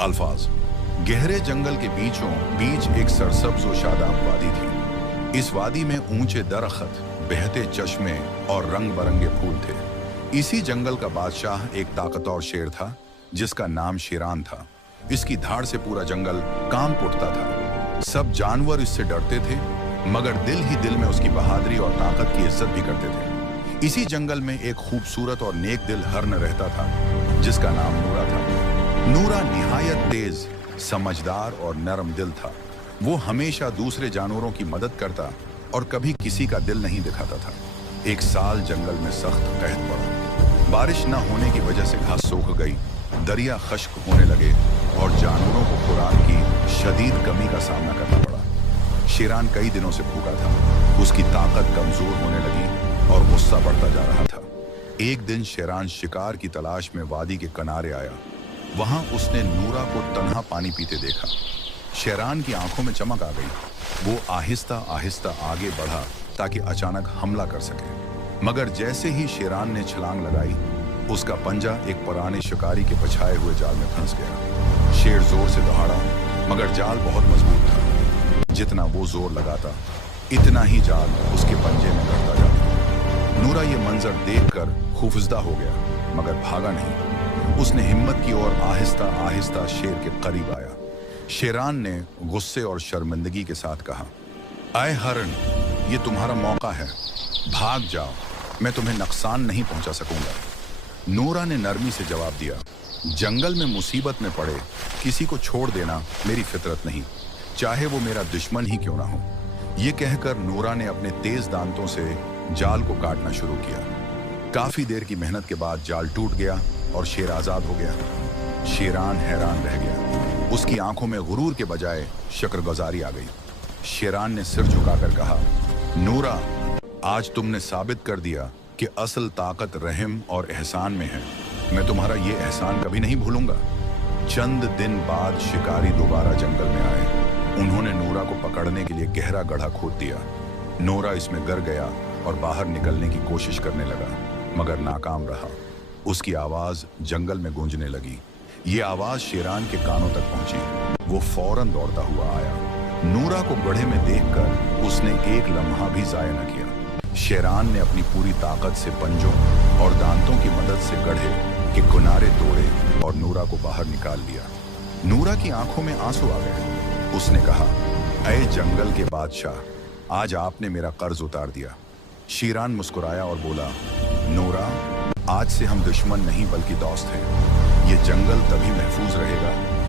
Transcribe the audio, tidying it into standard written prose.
अल्फाज। गहरे जंगल के बीचों बीच एक सरसब्ज और शादाब वादी थी। इस वादी में ऊंचे दरख्त, बहते चश्मे और रंग बरंगे फूल थे। इसी जंगल का बादशाह एक ताकतवर शेर था जिसका नाम शेरान था। इसकी धाड़ से पूरा जंगल कांप उठता था। सब जानवर इससे डरते थे, मगर दिल ही दिल में उसकी बहादुरी और ताकत की इज्जत भी करते थे। इसी जंगल में एक खूबसूरत और नेक दिल हरन रहता था जिसका नाम नूरा था। नूरा निहायत तेज, समझदार और नरम दिल था। वो हमेशा दूसरे जानवरों की मदद करता और कभी किसी का दिल नहीं दिखाता था। एक साल जंगल में सख्त कहत पड़ा। बारिश न होने की वजह से घास सूख गई, दरिया खश्क होने लगे और जानवरों को खुराक की शदीद कमी का सामना करना पड़ा। शेरान कई दिनों से भूखा था। उसकी ताकत कमजोर होने लगी और गुस्सा बढ़ता जा रहा था। एक दिन शेरान शिकार की तलाश में वादी के किनारे आया। वहां उसने नूरा को तन्हा पानी पीते देखा। शेरान की आंखों में चमक आ गई। वो आहिस्ता आहिस्ता आगे बढ़ा ताकि अचानक हमला कर सके, मगर जैसे ही शेरान ने छलांग लगाई, उसका पंजा एक पुराने शिकारी के बिछाए हुए जाल में फंस गया। शेर जोर से दहाड़ा, मगर जाल बहुत मजबूत था। जितना वो जोर लगाता, इतना ही जाल उसके पंजे में गड़ता जाता। नूरा ये मंजर देखकर खौफजदा हो गया, मगर भागा नहीं। उसने हिम्मत की और आहिस्ता आहिस्ता शेर के करीब आया। शेरान ने गुस्से और शर्मिंदगी के साथ कहा, आए हरन, ये तुम्हारा मौका है, भाग जाओ, मैं तुम्हें नुकसान नहीं पहुंचा सकूंगा। नूरा ने नरमी से जवाब दिया, जंगल में मुसीबत में पड़े किसी को छोड़ देना मेरी फितरत नहीं, चाहे वो मेरा दुश्मन ही क्यों ना हो। ये कहकर नूरा ने अपने तेज दांतों से जाल को काटना शुरू किया। काफी देर की मेहनत के बाद जाल टूट गया और शेर आजाद हो गया। शेरान हैरान रह गया। उसकी आंखों में गुरूर के बजाय शुक्रगुजारी आ गई। शेरान ने सिर झुकाकर कहा, नूरा, आज तुमने साबित कर दिया कि असल ताकत रहम और एहसान में है। मैं तुम्हारा ये एहसान कभी नहीं भूलूंगा। चंद दिन बाद शिकारी दोबारा जंगल में आए। उन्होंने नूरा को पकड़ने के लिए गहरा गड्ढा खोद दिया। नूरा इसमें गिर गया और बाहर निकलने की कोशिश करने लगा, मगर नाकाम रहा। उसकी आवाज जंगल में गूंजने लगी। ये आवाज शेरान के कानों तक पहुंची। वो फौरन दौड़ता हुआ आया। नूरा को गड्ढे में देखकर उसने एक लम्हा भी जाया न किया। शेरान ने अपनी पूरी ताकत से पंजों और दांतों की मदद से गड्ढे के किनारे तोड़े और नूरा को बाहर निकाल लिया। नूरा की आंखों में आंसू आ गए। उसने कहा, ऐ जंगल के बादशाह, आज आपने मेरा कर्ज उतार दिया। शेरान मुस्कुराया और बोला, नूरा, आज से हम दुश्मन नहीं बल्कि दोस्त हैं। ये जंगल तभी महफूज रहेगा